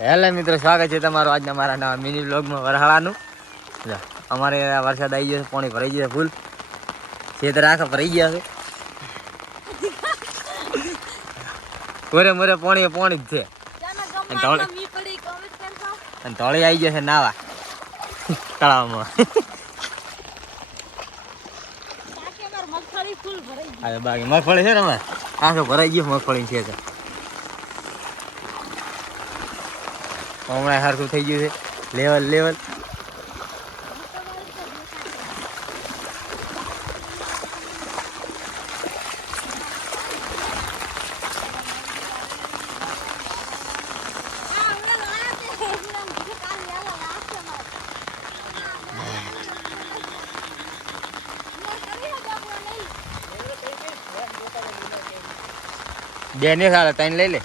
Hello મિત્રો, સ્વાગત છે તમારું આજના મારા નવા મિની વ્લોગમાં વરહાળાનું. અમારે વરસાદ આવી ગયો છે, પાણી ભરાઈ ગયું છે ફૂલ. ખેતર આખા ભરાઈ ગયા છે. મોરે મોરે પાણી પાણી જ છે. અને ધોળી આવી ગયો છે નાવા તળાવમાં. બાકી મગફળી છે ને અમારે આખો ભરાઈ ગયો મગફળી છે. હમણાં સરખું થઈ ગયું છે લેવલ. બે ને સારા ત્રણ લઈ લે.